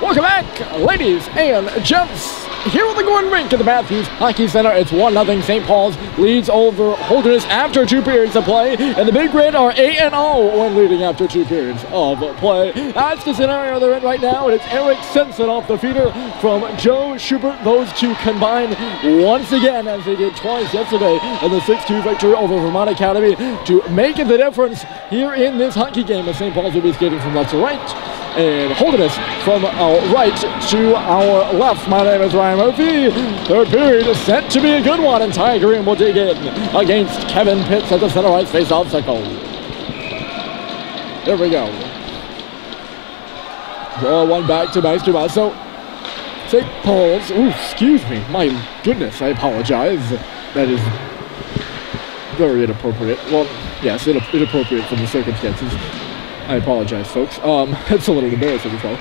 Welcome back, ladies and gents. Here at the Rink at the Matthews Hockey Center, it's 1-0. St. Paul's leads over Holderness after 2 periods of play, and the Big Red are 8-0 when leading after 2 periods of play. That's the scenario they're in right now, and it's Eric Simpson off the feeder from Joe Schubert. Those two combined once again, as they did twice yesterday in the 6-2 victory over Vermont Academy, to make the difference here in this hockey game, as St. Paul's will be skating from left to right. And Holderness from our right to our left. My name is Ryan Murphy. Third period is set to be a good one, and Ty Green will dig in against Kevin Pitts at the center right face-off circle. There we go. Draw one back to Meister. So St. Paul's, ooh, excuse me, my goodness, I apologize. That is very inappropriate. Well, yes, inappropriate for the circumstances. I apologize, folks. It's a little embarrassing as well.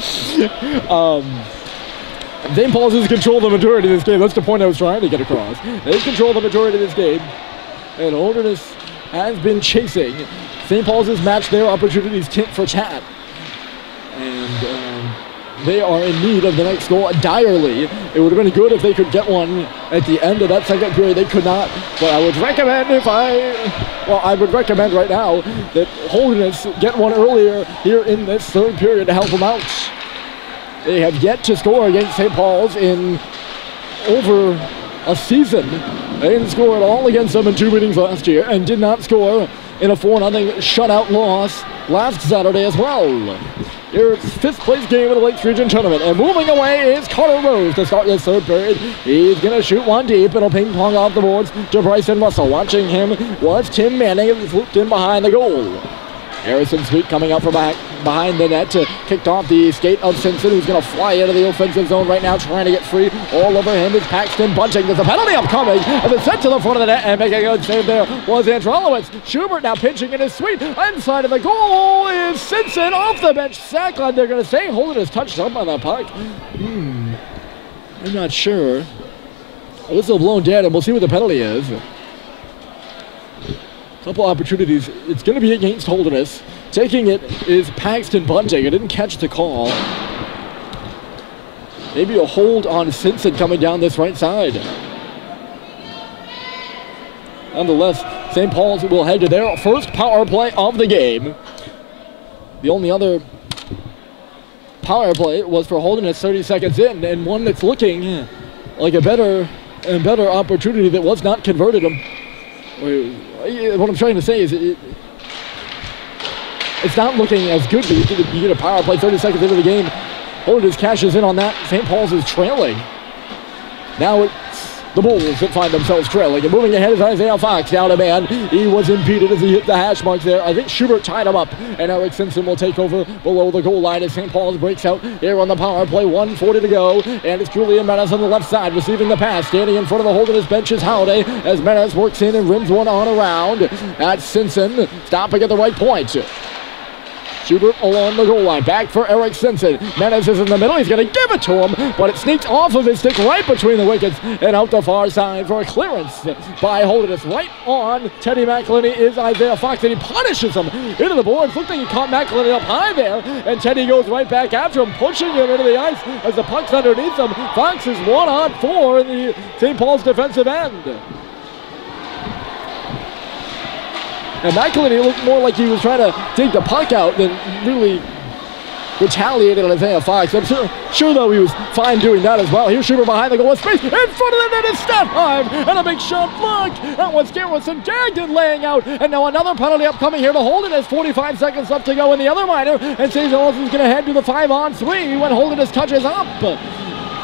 St. Paul's has controlled the majority of this game. That's the point I was trying to get across. They've controlled the majority of this game, and Holderness has been chasing. St. Paul's has matched their opportunities tit for tat, and they are in need of the next goal direly. It would have been good if they could get one at the end of that second period. They could not, but I would recommend I would recommend right now that Holderness get one earlier here in this third period to help them out. They have yet to score against St. Paul's in over a season. They didn't score at all against them in 2 meetings last year, and did not score in a 4-0 shutout loss last Saturday as well. Here's 5th place game of the Lakes Region Tournament, and moving away is Carter Rose to start this third period. He's going to shoot one deep. It'll ping pong off the boards to Bryson Russell. Watching him was Tim Manning. He's looped in behind the goal. Harrison Sweet coming up from behind the net to kick off the skate of Simpson, who's going to fly into the offensive zone right now, trying to get free. All over him is Paxton Bunting. There's a penalty upcoming, and it's sent to the front of the net, and making a good save there was Androlowitz. Schubert now pinching in his Sweet. Inside of the goal is Simpson off the bench. Sackland, they're going to say Holderness touched up on that puck. I'm not sure. A whistle blown dead, and we'll see what the penalty is. Couple opportunities. It's going to be against Holderness. Taking it is Paxton Bunting. I didn't catch the call. Maybe a hold on Simpson coming down this right side. Nonetheless, St. Paul's will head to their first power play of the game. The only other power play was for Holderness 30 seconds in, and one that's looking like a better opportunity that was not converted. What I'm trying to say is it's not looking as good. You get a power play 30 seconds into the game. Holderness cashes in on that. St. Paul's is trailing. Now it's the Bulls that find themselves trailing. And moving ahead is Isaiah Fox down a man. He was impeded as he hit the hash marks there. I think Schubert tied him up. And Eric Simpson will take over below the goal line as St. Paul's breaks out here on the power play. 1:40 to go. And it's Julian Menace on the left side receiving the pass. Standing in front of the Holderness bench is Howday as Menace works in and rims one on around. That's Simpson stopping at the right point. Schubert along the goal line. Back for Eric Simpson. Menace is in the middle. He's going to give it to him, but it sneaks off of his stick right between the wickets and out the far side for a clearance by Holderness. Right on Teddy McElhinney is Isaiah Fox, and he punishes him into the boards. Looks like he caught McElhinney up high there, and Teddy goes right back after him, pushing him into the ice as the puck's underneath him. Fox is 1-on-4 in the St. Paul's defensive end. And McElhinney looked more like he was trying to dig the puck out than really retaliated on Isaiah Fox. I'm sure though he was fine doing that as well. Here's Schubert behind the goal with space. In front of the net is Stefheim. And a big shot blocked. That was Garrison Gagnon laying out. And now another penalty upcoming here to Holderness. 45 seconds left to go in the other minor. And St. Paul's is going to head to the 5-on-3 when Holderness touches up.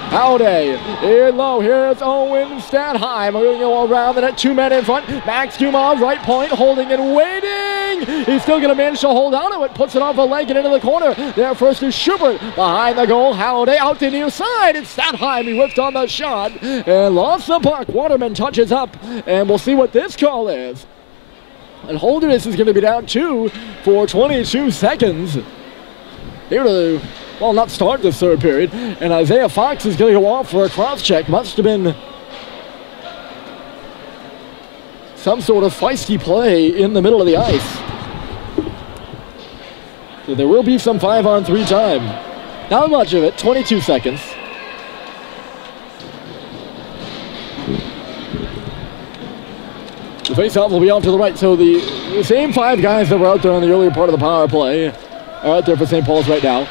Howday, in low, here's Owen Stadheim. We're going to go around the net, 2 men in front. Max Dumas, right point, holding and waiting. He's still going to manage to hold on to it, puts it off a leg and into the corner. There first is Schubert, behind the goal. Howday out the near side. It's Stadheim, he whipped on the shot and lost the puck. Waterman touches up, and we'll see what this call is. And Holderness is going to be down 2 for 22 seconds. Here to not start this third period. And Isaiah Fox is going to go off for a cross-check. Must have been some sort of feisty play in the middle of the ice. So there will be some 5-on-3 time. Not much of it, 22 seconds. The face-off will be out to the right, so the same 5 guys that were out there on the earlier part of the power play are out there for St. Paul's right now.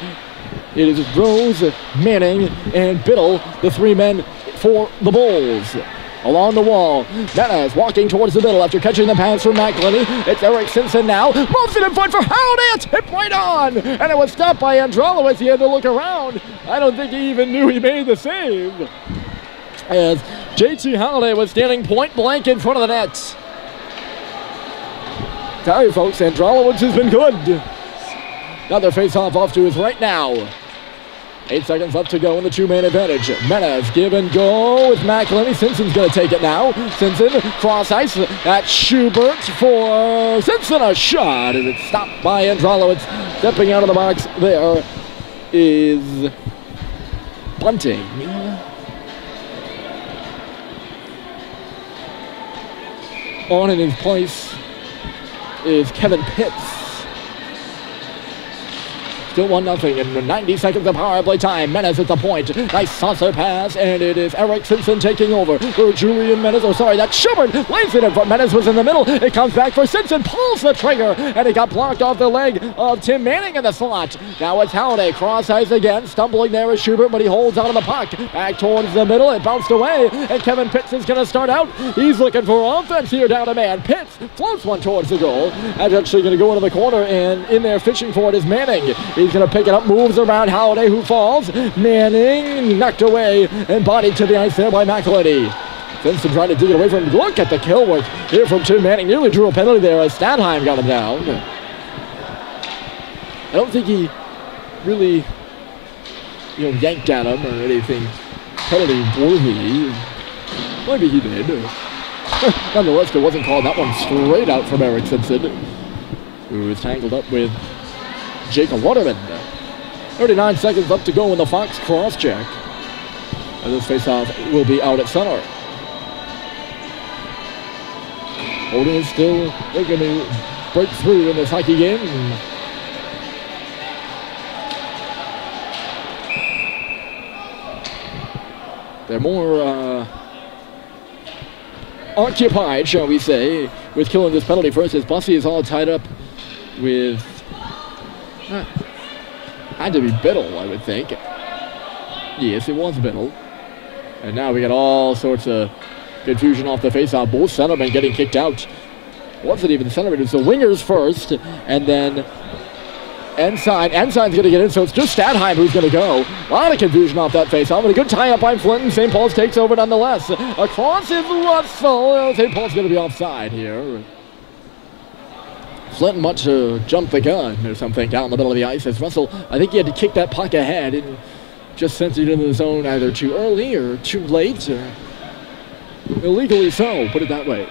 It is Rose, Manning, and Biddle, the 3 men for the Bulls. Along the wall, Menace walking towards the middle after catching the pass from McElhenney. It's Eric Simpson now. Moves it in front for Howdy. It's hit right on. And it was stopped by Androlowicz. He had to look around. I don't think he even knew he made the save. As JT Holiday was standing point blank in front of the net. Tell you folks, Androlowicz has been good. Another face-off off to his right now. 8 seconds left to go in the 2-man advantage. Menace give and go with McElhenney. Simpson's going to take it now. Simpson cross ice at Schubert for Simpson. A shot, and it's stopped by Androlowicz. Stepping out of the box there is Bunting. On in his place is Kevin Pitts. Still 1-0 in 90 seconds of power play time. Menace at the point. Nice saucer pass, and it is Eric Simpson taking over for Julian Menace. Oh, sorry, that's Schubert. Lays it in front. Menace was in the middle. It comes back for Simpson. Pulls the trigger, and it got blocked off the leg of Tim Manning in the slot. Now it's Holiday. Cross ice again. Stumbling there is Schubert, but he holds on to the puck. Back towards the middle. It bounced away, and Kevin Pitts is going to start out. He's looking for offense here down a man. Pitts floats one towards the goal. That's actually going to go into the corner, and in there fishing for it is Manning. He's going to pick it up, moves around Holiday, who falls. Manning knocked away and bodied to the ice there by McElhenney. Simpson trying to dig it away from him. Look at the kill work here from Tim Manning. Nearly drew a penalty there as Stadheim got him down. I don't think he really, yanked at him or anything penalty worthy. Maybe he did. Nonetheless, it wasn't called. That one straight out from Eric Simpson, who is tangled up with Jacob Waterman. 39 seconds left to go in the Fox cross check. And this faceoff will be out at center. Holderness still looking to break through in this hockey game. They're more occupied, shall we say, with killing this penalty first, as Bussey is all tied up with had to be Biddle, I would think. Yes, it was Biddle. And now we got all sorts of confusion off the faceoff. Both centermen getting kicked out. Wasn't even the centerman, it was the wingers first, and then Ensign. Ensign's going to get in, so it's just Stadheim who's going to go. A lot of confusion off that faceoff, but a good tie-up by Flinton. St. Paul's takes over nonetheless. Across is Russell. St. Paul's going to be offside here. Flinton must jump the gun or something down the middle of the ice as Russell, I think he had to kick that puck ahead and just sent it into the zone either too early or too late or illegally so, put it that way.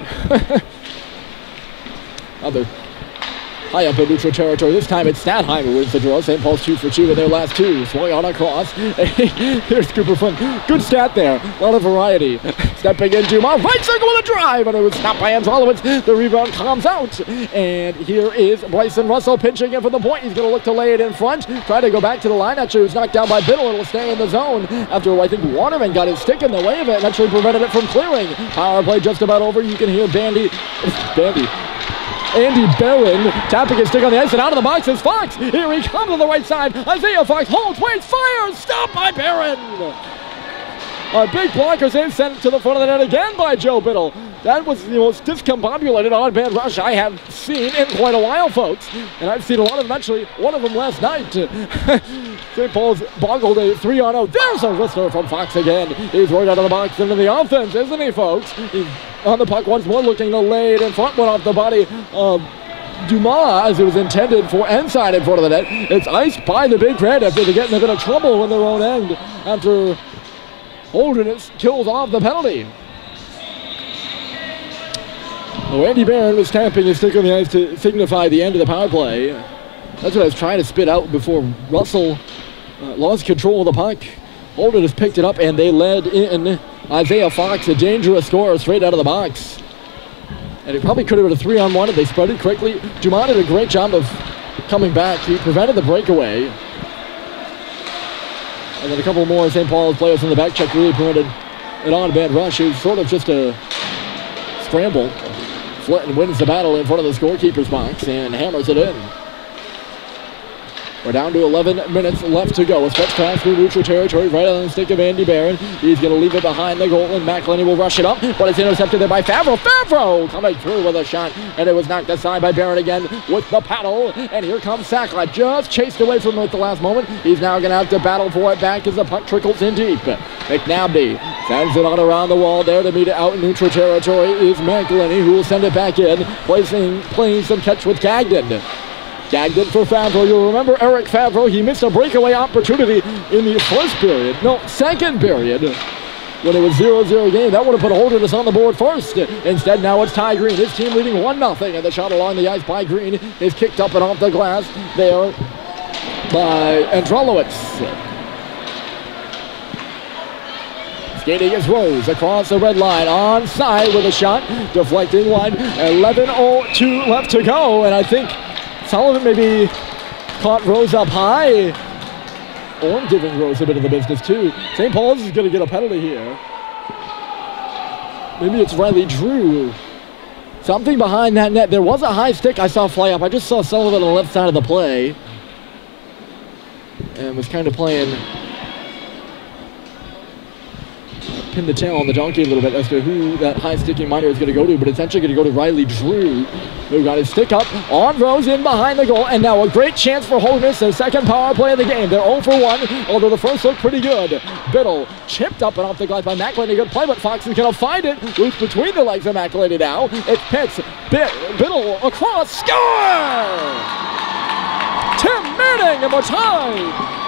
Other high up in neutral territory. This time it's Stadheim who wins the draw. St. Paul's 2 for 2 in their last 2. Swung on across. Here's Cooper Flynn. Good stat there. A lot of variety. Stepping in Dumas. Right circle with a drive, but it was stopped by Androlowicz. The rebound comes out. And here is Bryson Russell pinching in for the point. He's going to look to lay it in front. Try to go back to the line. Actually, it was knocked down by Biddle. It'll stay in the zone after I think Waterman got his stick in the way of it and actually prevented it from clearing. Power play just about over. You can hear Andy Barron tapping his stick on the ice, and out of the box is Fox. Here he comes on the right side. Isaiah Fox holds, waits, fires, stopped by Barron. A big blocker save sent to the front of the net again by Joe Biddle. That was the most discombobulated odd-man rush I have seen in quite a while, folks. And I've seen a lot of them, actually, one of them last night. St. Paul's boggled a 3-on-0. There's a wrestler from Fox again. He's right out of the box into the offense, isn't he, folks? He's on the puck once more, looking to lay it in front, went off the body of Dumas as it was intended for Ensign in front of the net. It's iced by the Big Red after they get in a bit of trouble in their own end after Holderness kills off the penalty. Well, Andy Barron was tapping his stick on the ice to signify the end of the power play. That's what I was trying to spit out before Russell lost control of the puck. Holderness picked it up and they led in. Isaiah Fox, a dangerous scorer straight out of the box. And it probably could have been a 3-on-1 if they spread it quickly. Dumont did a great job of coming back. He prevented the breakaway. And then a couple more St. Paul's players in the back check really prevented an on-band rush. It was sort of just a scramble. Flint wins the battle in front of the scorekeeper's box and hammers it in. We're down to 11 minutes left to go. A stretch pass through neutral territory right on the stick of Andy Barron. He's going to leave it behind the goal, and McElhenney will rush it up, but it's intercepted there by Favreau. Favreau coming through with a shot, and it was knocked aside by Barron again with the paddle. And here comes Sakla, just chased away from him at the last moment. He's now going to have to battle for it back as the puck trickles in deep. McNabney sends it on around the wall there to meet it out in neutral territory is McElhenney, who will send it back in, playing some catch with Gagnon. Gagnon for Favreau. You'll remember Eric Favreau. He missed a breakaway opportunity in the second period, when it was 0-0 game. That would have put Holderness on the board first. Instead, now it's Ty Green. His team leading 1-0, and the shot along the ice by Green is kicked up and off the glass there by Androlowitz. Skating is Rose across the red line, onside with a shot, deflecting wide. 11:02 left to go, and I think Sullivan maybe caught Rose up high, or giving Rose a bit of the business too. St. Paul's is going to get a penalty here. Maybe it's Riley Drew. Something behind that net. There was a high stick I saw fly up. I just saw Sullivan on the left side of the play, and was kind of playing pin the tail on the donkey a little bit as to who that high sticking minor is going to go to, but it's actually going to go to Riley Drew, who got his stick up on Rose in behind the goal, and now a great chance for Holderness, their second power play of the game. They're 0 for 1, although the first looked pretty good. Biddle chipped up and off the glass by McElhenney. Good play, but Fox is going to find it. Loose between the legs of McElhenney now. It's Pitts. Biddle across. Score! Tim Manning, and we're tied.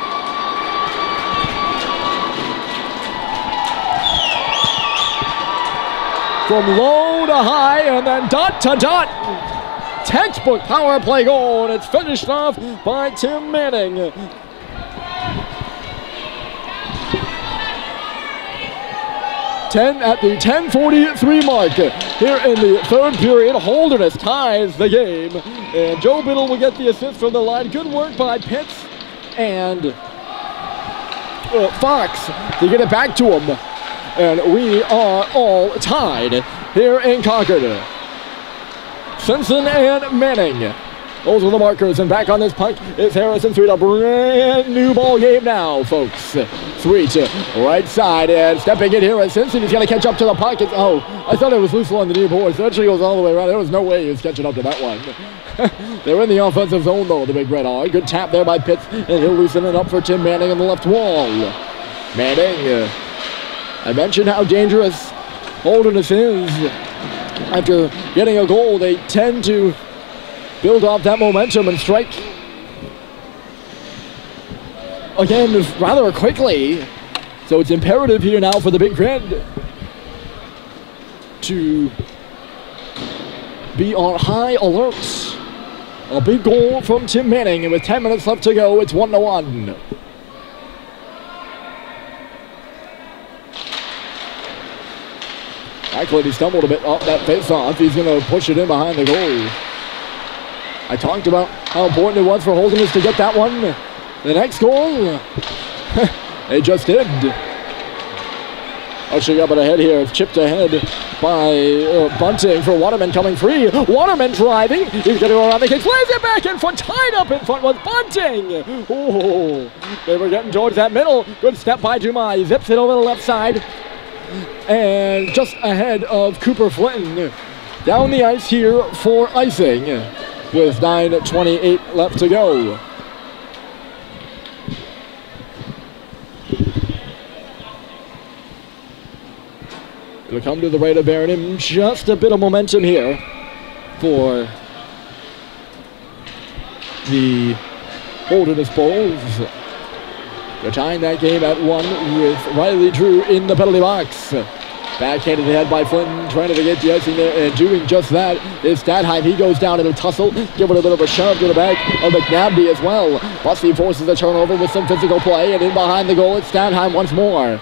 From low to high and then dot to dot. Textbook power play goal, and it's finished off by Tim Manning. At the 10:43 mark here in the third period, Holderness ties the game, and Joe Biddle will get the assist from the line. Good work by Pitts and Fox to get it back to him. And we are all tied here in Concord. Simpson and Manning. Those are the markers, and back on this puck is Harrison Sweet. A brand new ball game now, folks. Sweet, right side, and stepping in here is Simpson. He's going to catch up to the puck. Oh, I thought it was loose along the near boards. It actually goes all the way around. There was no way he was catching up to that one. They're in the offensive zone, though, the Big Red are. Good tap there by Pitts, and he'll loosen it up for Tim Manning on the left wall. Manning. I mentioned how dangerous Holderness is. After getting a goal, they tend to build off that momentum and strike again rather quickly. So it's imperative here now for the Big Red to be on high alert. A big goal from Tim Manning, and with 10 minutes left to go, it's 1-1. Actually, he stumbled a bit off that face-off. He's going to push it in behind the goal. I talked about how important it was for Holderness to get that one. The next goal, they just did. Ushering up and ahead here. It's chipped ahead by Bunting for Waterman coming free. Waterman driving. He's going to go around the cage. Lays it back in front. Tied up in front was Bunting. Oh, they were getting towards that middle. Good step by Dumas. He zips it over the left side. And just ahead of Cooper Flinton. Down the ice here for icing with 9:28 left to go. It'll come to the right of Barron. Just a bit of momentum here for the Holderness Bulls. They're tying that game at 1 with Riley Drew in the penalty box. Backhanded ahead by Flinton, trying to get the icing there, and doing just that is Stadheim. He goes down in a tussle, giving a bit of a shove to the back of McNabney as well. Bussey forces a turnover with some physical play, and in behind the goal, it's Stadheim once more.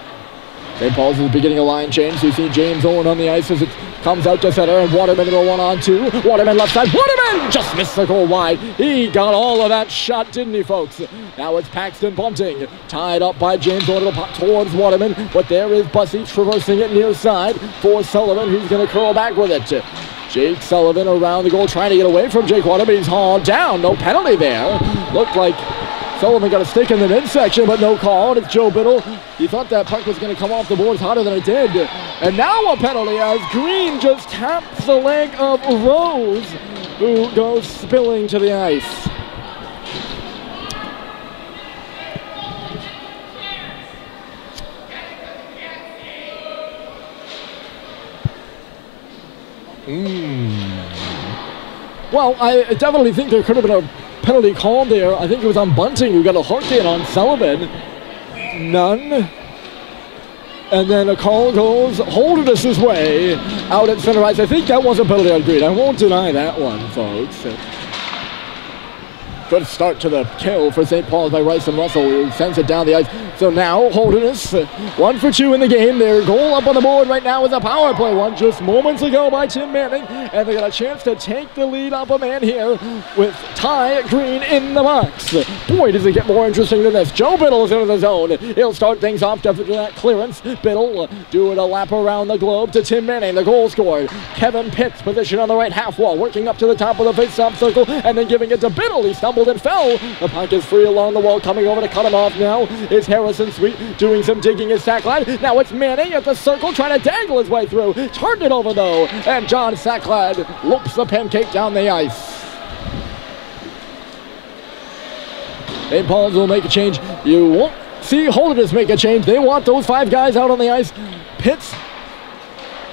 St. Paul's is beginning a line change. So you see James Owen on the ice as it comes out to center, and Waterman in a 1-on-2. Waterman left side. Waterman just missed the goal wide. He got all of that shot, didn't he, folks? Now it's Paxton Bunting, tied up by James Owen. It'll pop towards Waterman, but there is Bussey traversing it near side for Sullivan, who's going to curl back with it. Jake Sullivan around the goal, trying to get away from Jake Waterman. He's hauled down. No penalty there. Looked like Sullivan got a stick in the midsection, but no call. And it's Joe Biddle. He thought that puck was going to come off the boards harder than it did. And now a penalty as Green just taps the leg of Rose, who goes spilling to the ice. Well, I definitely think there could have been a penalty called there. I think it was on Bunting who got a hook in on Sullivan. None. And then a call goes Holderness' way out at center ice. I think that was a penalty on Green. I won't deny that one, folks. Good start to the kill for St. Paul's by Rice and Russell, who sends it down the ice. So now Holderness, 1 for 2 in the game. Their goal up on the board right now is a power play one just moments ago by Tim Manning. And they got a chance to take the lead up a man here with Ty Green in the box. Boy, does it get more interesting than this. Joe Biddle is into the zone. He'll start things off after that clearance. Biddle doing a lap around the globe to Tim Manning, the goal scorer. Kevin Pitts, position on the right half wall, working up to the top of the face-off circle and then giving it to Biddle. He stumbled and fell. The puck is free along the wall. Coming over to cut him off now is Harrison Sweet doing some digging his sack line. Now it's Manning at the circle trying to dangle his way through. Turned it over though, and John Sacklad loops the pancake down the ice. St. Paul's will make a change. You won't see Holderness make a change. They want those 5 guys out on the ice. Pitts,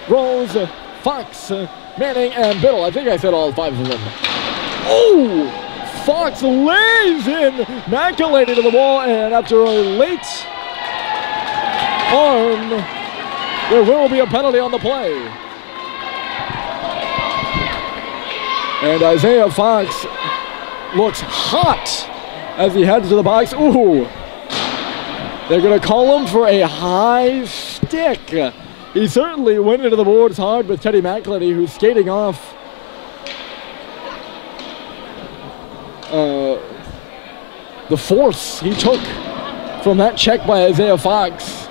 Rose, Fox, Manning, and Biddle. I think I said all 5 of them. Oh! Fox lays in, maculated to the wall, and after a late arm, there will be a penalty on the play. And Isaiah Fox looks hot as he heads to the box. Ooh! They're going to call him for a high stick. He certainly went into the boards hard with Teddy McElhenney, who's skating off the force he took from that check by Isaiah Fox,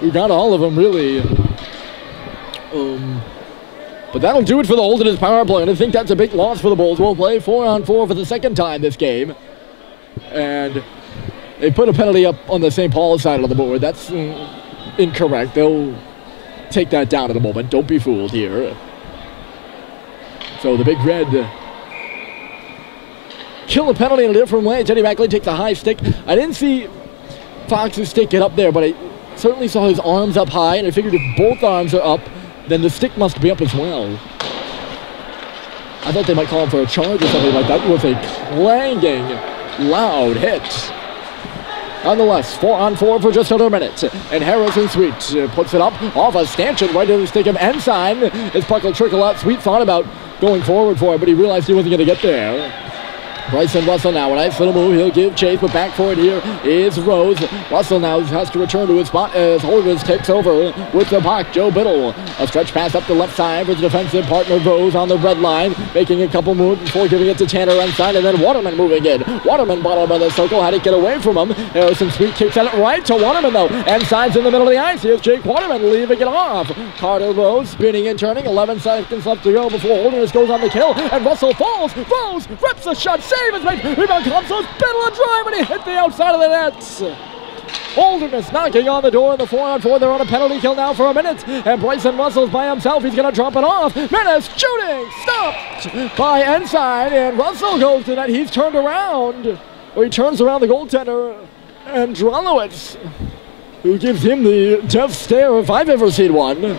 who got all of them really. But that'll do it for the Holderness power play, and I think that's a big loss for the Bulls. We'll play 4-on-4 for the second time this game, and they put a penalty up on the St. Paul side of the board. That's incorrect. They'll take that down in a moment. Don't be fooled here. So the Big Red kill a penalty in a different way. Teddy McElhenney takes a high stick. I didn't see Fox's stick get up there, but I certainly saw his arms up high, and I figured if both arms are up, then the stick must be up as well. I thought they might call him for a charge or something like that. It was a clanging, loud hit. Nonetheless, 4-on-4 for just under a minute. And Harrison Sweet puts it up off a stanchion right to the stick of Ensign. His puck will trickle out. Sweet thought about going forward for it, but he realized he wasn't going to get there. Bryson Russell now, a nice little move. He'll give chase, but back for it here is Rose. Russell now has to return to his spot as Holderness takes over with the puck. Joe Biddle, a stretch pass up the left side for the defensive partner Rose on the red line, making a couple moves before giving it to Tanner Ensign, and then Waterman moving in. Waterman bottom of the circle, had to get away from him. Harrison Sweet kicks at it right to Waterman though. Ensign's in the middle of the ice. Here's Jake Waterman leaving it off. Carter Rose spinning and turning. 11 seconds left to go before Holderness goes on the kill, and Russell falls. Rose rips a shot. Save is made. Rebound comes, so Biddle a drive, and he hit the outside of the net. Holderness knocking on the door in the 4-on-4. They're on a penalty kill now for a minute, and Bryson Russell's by himself. He's going to drop it off. Menace shooting, stopped by Ensign, and Russell goes to net. He's turned around, or he turns around the goaltender, and Drolowitz, who gives him the death stare if I've ever seen one.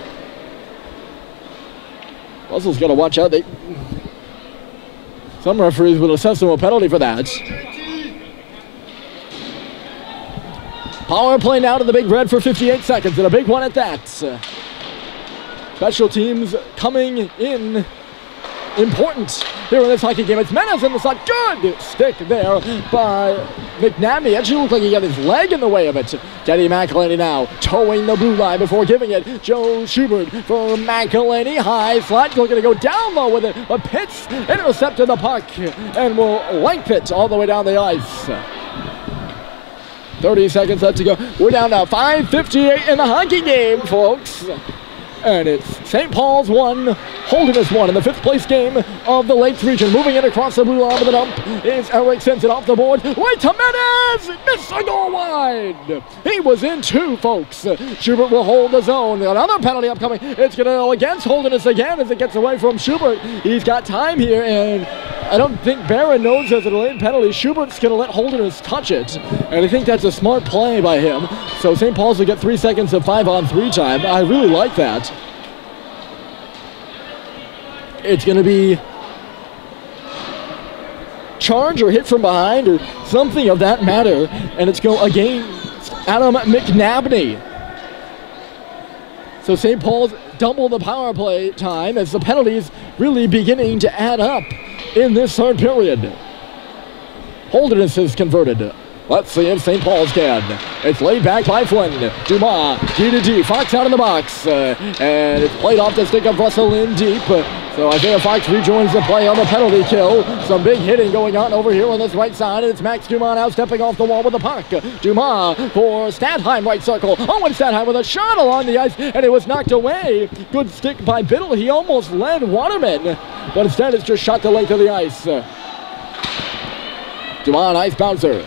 Russell's got to watch out. Some referees will assess him a penalty for that. Power play now to the Big Red for 58 seconds, and a big one at that. Special teams coming in important here in this hockey game. It's Menace in the slot. Good stick there by McNabney. Actually looked like he got his leg in the way of it. Teddy McElhaney now towing the blue line before giving it. Joe Schubert for McElhaney. High slot, looking to go down low with it, but Pitts intercepted the puck and will length it all the way down the ice. 30 seconds left to go. We're down now 5:58 in the hockey game, folks. And it's St. Paul's 1, Holderness 1 in the 5th place game of the Lakes region. Moving in across the blue line with a dump is Eric Simpson off the board. Right to Menace! Missed a goal wide! He was in 2, folks. Schubert will hold the zone. Another penalty upcoming. It's going to go against Holderness again as it gets away from Schubert. He's got time here, and I don't think Barron knows there's a delayed penalty. Schubert's going to let Holderness touch it, and I think that's a smart play by him. So St. Paul's will get 3 seconds of 5-on-3 time. I really like that. It's going to be charge or hit from behind or something of that matter, and it's going against Adam McNabney. So St. Paul's double the power play time as the penalties really beginning to add up in this third period. Holderness is converted. Let's see if St. Paul's can. It's laid back by Flynn. Dumas, D to D. Fox out in the box. And it's played off the stick of Russell in deep. So Isaiah Fox rejoins the play on the penalty kill. Some big hitting going on over here on this right side. And it's Max Dumas now stepping off the wall with the puck. Dumas for Stadheim, right circle. Owen Stadheim with a shot along the ice. And it was knocked away. Good stick by Biddle. He almost led Waterman. But instead it's just shot the length of the ice. Dumas, nice bouncer.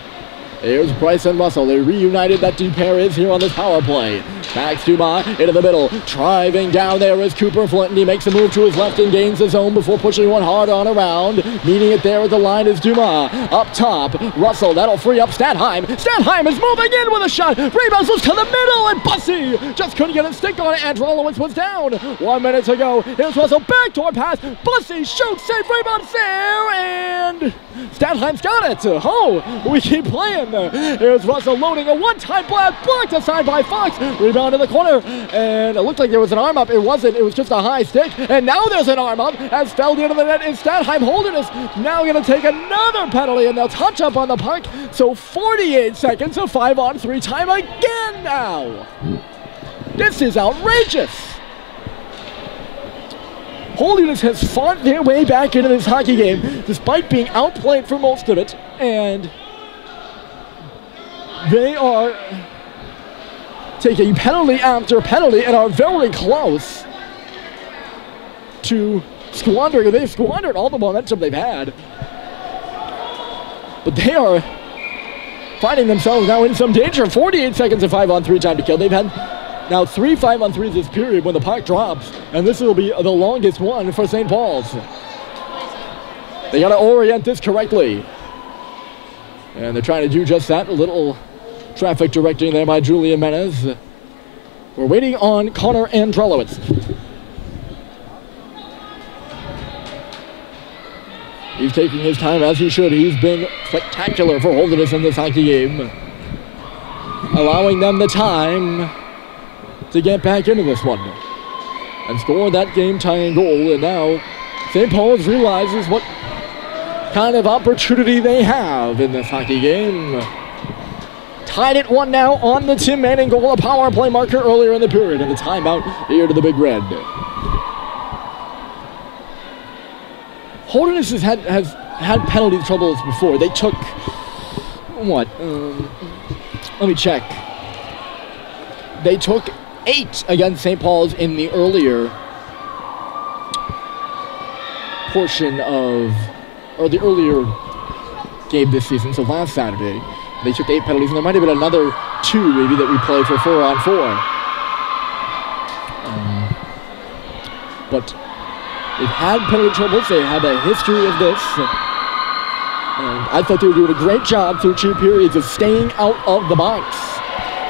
Here's Price and Russell. They reunited. That two pair is here on this power play. Max Dumas into the middle. Driving down there is Cooper Flinton. He makes a move to his left and gains the zone before pushing one hard on around. Meeting it there at the line is Dumas. Up top, Russell. That'll free up Stadheim. Stadheim is moving in with a shot. Rebounds to the middle, and Bussy just couldn't get a stick on it. Androlowicz was down. 1 minute to go. Here's Russell. Backdoor pass. Bussy shoots. Save. Rebound there. And Stadheim's got it. Oh, we keep playing. Here's Russell loading a one-time blast, blocked aside by Fox. Rebound in the corner, and it looked like there was an arm up. It wasn't. It was just a high stick. And now there's an arm up as fell into the net is Stadheim. Holderness now going to take another penalty, and they'll touch up on the puck. So 48 seconds of 5-on-3 time again now. This is outrageous. Holderness has fought their way back into this hockey game despite being outplayed for most of it, and they are taking penalty after penalty and are very close to squandering. They've squandered all the momentum they've had, but they are finding themselves now in some danger. 48 seconds of 5-on-3 time to kill. They've had now 3 5-on-3s this period when the puck drops, and this will be the longest one for St. Paul's. They got to orient this correctly, and they're trying to do just that. A little traffic directing there by Julian Menez. We're waiting on Connor Androlowicz. He's taking his time as he should. He's been spectacular for Holderness in this hockey game, allowing them the time to get back into this one and score that game-tying goal. And now St. Paul's realizes what kind of opportunity they have in this hockey game. Tied at 1 now on the Tim Manning goal, a power play marker earlier in the period, and the timeout here to the Big Red. Holderness has had penalty troubles before. They took, what? Let me check. They took 8 against St. Paul's in the earlier portion of, or the earlier game this season, so last Saturday. They took 8 penalties, and there might have been another 2 maybe that we play for 4-on-4. But they've had penalty troubles. They have a history of this. And I thought they were doing a great job through 2 periods of staying out of the box.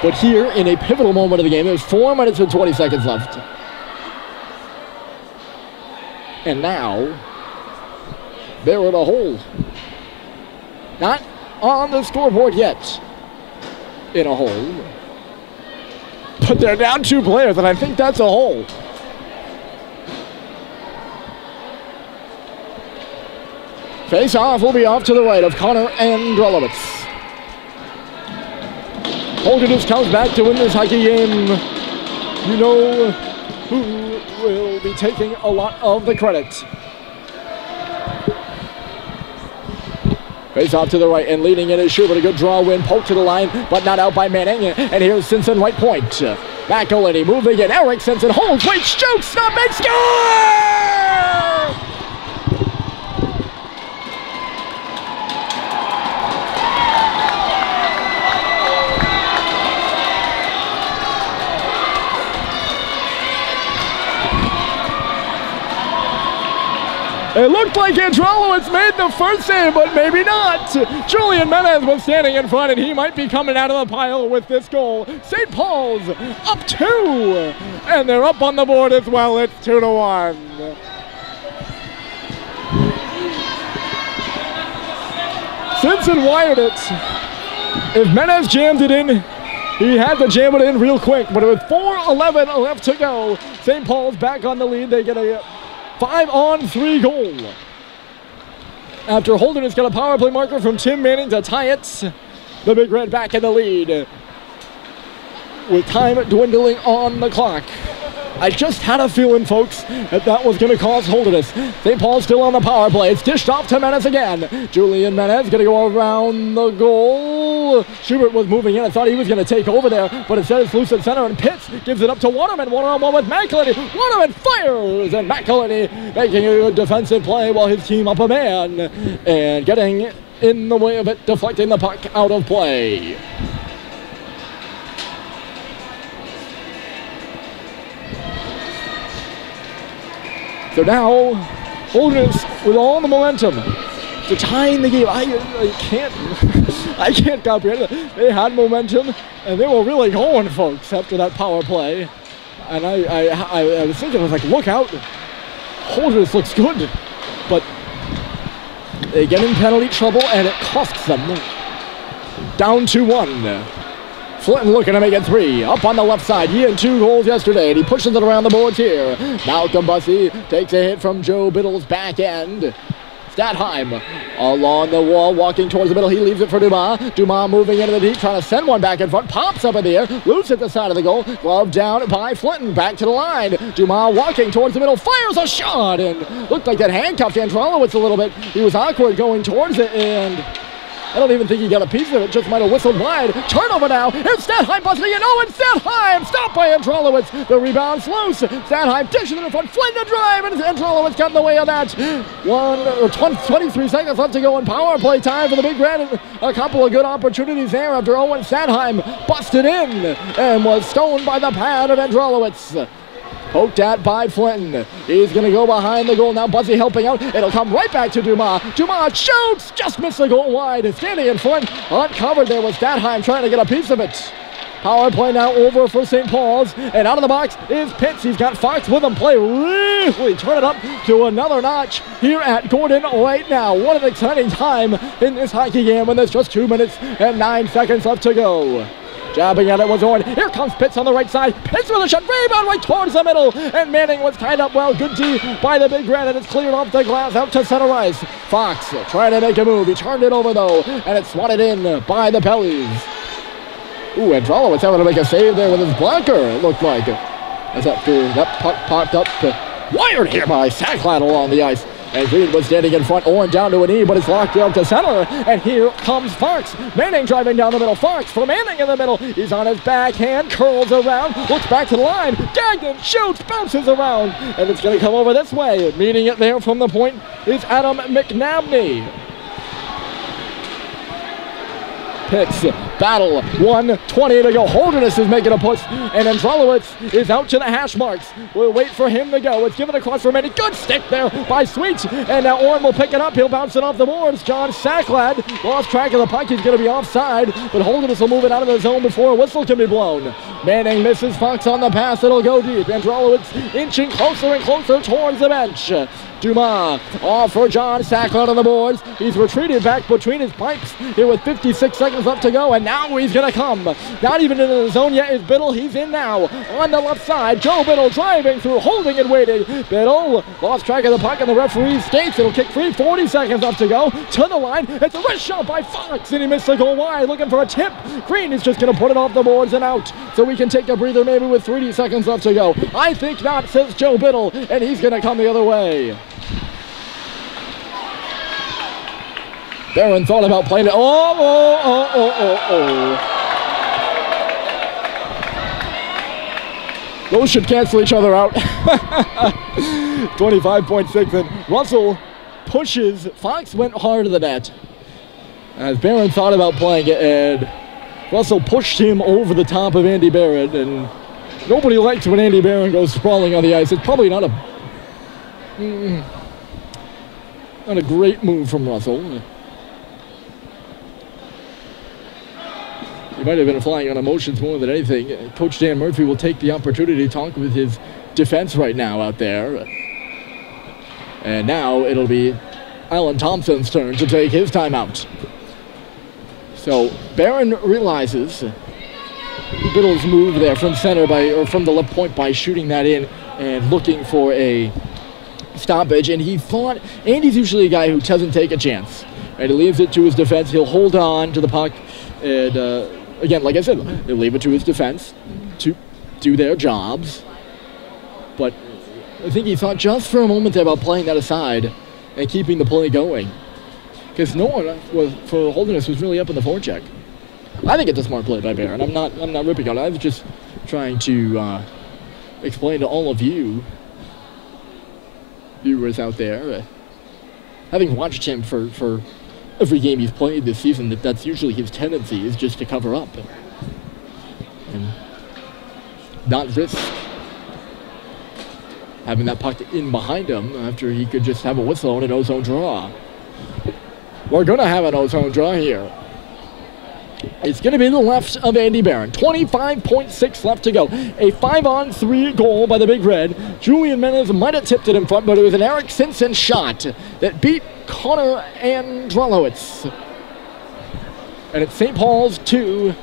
But here, in a pivotal moment of the game, there's 4 minutes and 20 seconds left. And now, they're in a hole. Not on the scoreboard yet, in a hole. But they're down 2 players, and I think that's a hole. Face-off will be off to the right of Connor Androlowitz. Holderness comes back to win this hockey game. You know who will be taking a lot of the credit. Face off to the right and leading it is Schubert. A good draw win, poke to the line, but not out by Manning. And here's Simpson, right point. McElhinney moving in. Eric Simpson holds, wait, shoots, stop, and score! It looked like Androlowitz made the first save, but maybe not. Julian Menez was standing in front, and he might be coming out of the pile with this goal. St. Paul's up 2, and they're up on the board as well. It's 2-1. Simpson wired it. If Menez jammed it in, he had to jam it in real quick, but with 4:11 left to go, St. Paul's back on the lead. They get a 5-on-3 goal. After Holderness got a power play marker from Tim Manning to tie it, the Big Red back in the lead with time dwindling on the clock. I just had a feeling, folks, that was going to cause Holderness. St. Paul's still on the power play. It's dished off to Menez again. Julian Menez going to go around the goal. Schubert was moving in. I thought he was going to take over there, but instead it's loose at center, and Pitts gives it up to Waterman. One-on-one with McElhinney. Waterman fires, and McElhinney making a good defensive play while his team up a man and getting in the way of it, deflecting the puck out of play. So now, Holderness with all the momentum to tying the game. I can't comprehend it. They had momentum, and they were really going, folks, after that power play. And I was thinking, I was like, look out. Holderness looks good, but they get in penalty trouble, and it costs them. Down 2-1. Flinton looking to make it 3. Up on the left side. He had 2 goals yesterday, and he pushes it around the boards here. Malcolm Bussey takes a hit from Joe Biddle's back end. Statheim along the wall, walking towards the middle. He leaves it for Dumas. Dumas moving into the deep, trying to send one back in front. Pops up in the air, loose at the side of the goal. Glove down by Flinton, back to the line. Dumas walking towards the middle, fires a shot, and looked like that handcuffed Androlowitz a little bit. He was awkward going towards it, and I don't even think he got a piece of it, just might have whistled wide. Turnover now, it's Statheim busting it, and Statheim stopped by Androlowitz. The rebound's loose. Statheim dishes it in front, Flynn to drive, and Androlowitz got in the way of that. 23 seconds left to go in power play time for the Big Red. A couple of good opportunities there after Owen Statheim busted in and was stoned by the pad of Androlowitz. Poked at by Flinton. He's going to go behind the goal now. Bussey helping out. It'll come right back to Dumas. Dumas shoots! Just missed the goal wide. Standing in front. Uncovered there was Statheim trying to get a piece of it. Power play now over for St. Paul's. And out of the box is Pitts. He's got Fox with him. Play really turn it up to another notch here at Gordon right now. What an exciting time in this hockey game when there's just 2 minutes and 9 seconds left to go. Jabbing at it was Owen. Here comes Pitts on the right side. Pitts with a shot. Rebound right towards the middle. And Manning was tied up well. Good D by the Big Red. And it's cleared off the glass out to center ice. Fox trying to make a move. He turned it over though. And it's swatted in by the Pellies. Ooh, Androlowitz having to make a save there with his blocker, it looked like. As after that puck popped up. Wired here by Sacklad along the ice. And Green was standing in front, Owen down to a knee, but it's locked up to center. And here comes Fox. Manning driving down the middle. Fox for Manning in the middle. He's on his backhand, curls around, looks back to the line. Gagnon shoots, bounces around, and it's going to come over this way. Meeting it there from the point is Adam McNabney. Pitts, battle, 1:20 to go. Holderness is making a push, and Androlowitz is out to the hash marks. We'll wait for him to go. It's given across for Manning. Good stick there by Sweet, and now Owen will pick it up. He'll bounce it off the boards. John Sacklad lost track of the puck. He's going to be offside, but Holderness will move it out of the zone before a whistle can be blown. Manning misses Fox on the pass. It'll go deep. Androlowitz inching closer and closer towards the bench. Dumas off for John. Sackler on the boards. He's retreated back between his pipes here with 56 seconds left to go, and now he's going to come. Not even into the zone yet is Biddle. He's in now on the left side. Joe Biddle driving through, holding and waiting. Biddle lost track of the puck, and the referee states it'll kick free. 40 seconds left to go. To the line. It's a wrist shot by Fox, and he missed the goal wide. Looking for a tip. Green is just going to put it off the boards and out. So we can take a breather maybe with 30 seconds left to go. I think not, says Joe Biddle, and he's going to come the other way. Barron thought about playing it. Those should cancel each other out. 25.6, and Russell pushes. Fox went hard to the net as Barron thought about playing it, and Russell pushed him over the top of Andy Barron, and nobody likes when Andy Barron goes sprawling on the ice. It's probably not a great move from Russell. He might have been flying on emotions more than anything. Coach Dan Murphy will take the opportunity to talk with his defense right now out there. And now it'll be Alan Thompson's turn to take his timeout. So Barron realizes Biddle's move there from center from the left point by shooting that in and looking for a stoppage. And he thought Andy's usually a guy who doesn't take a chance. And he leaves it to his defense. He'll hold on to the puck and again, like I said, he'll leave it to his defense to do their jobs. But I think he thought just for a moment about playing that aside and keeping the play going. Because no one for Holderness was really up in the forecheck. I think it's a smart play by Barron. I'm not ripping on it. I was just trying to explain to all of you viewers out there, having watched him for every game he's played this season, that's usually his tendency, is just to cover up and not risk having that puck in behind him after he could just have a whistle and an ozone draw. We're going to have an ozone draw here. It's going to be the left of Andy Barron. 25.6 left to go. A 5-on-3 goal by the Big Red. Julian Menez might have tipped it in front, but it was an Eric Simpson shot that beat Connor Andrelowitz. And it's St. Paul's 2,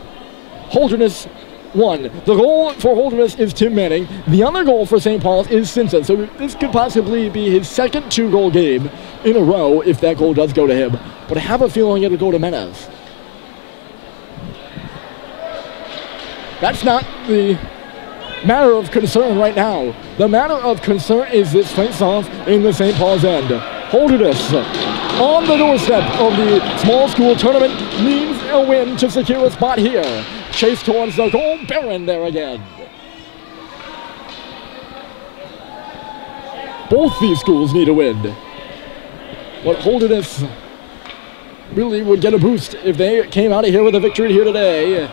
Holderness 1. The goal for Holderness is Tim Manning. The other goal for St. Paul's is Simpson. So this could possibly be his second 2-goal game in a row if that goal does go to him. But I have a feeling it'll go to Menez. That's not the matter of concern right now. The matter of concern is this face-off in the St. Paul's end. Holderness on the doorstep of the small school tournament needs a win to secure a spot here. Chase towards the goal, Barron there again. Both these schools need a win. But Holderness really would get a boost if they came out of here with a victory here today.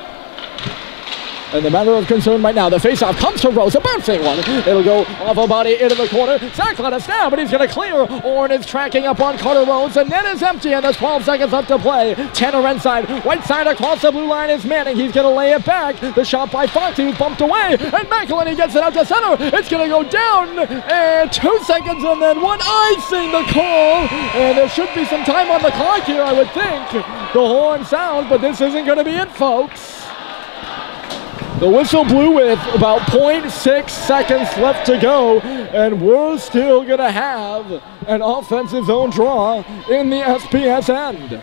And the matter of concern right now, the faceoff comes to Rose, a bouncing one. It'll go off a body into the corner. Sackler a stab, but he's going to clear. Orrin is tracking up on Carter Rose. The net is empty, and there's 12 seconds left to play. Tanner inside, right side across the blue line is Manning. He's going to lay it back. The shot by Fox, he was bumped away. And McElhinney gets it out to center. It's going to go down. And 2 seconds, and then one icing the call. And there should be some time on the clock here, I would think. The horn sounds, but this isn't going to be it, folks. The whistle blew with about 0.6 seconds left to go, and we're still going to have an offensive zone draw in the SPS end.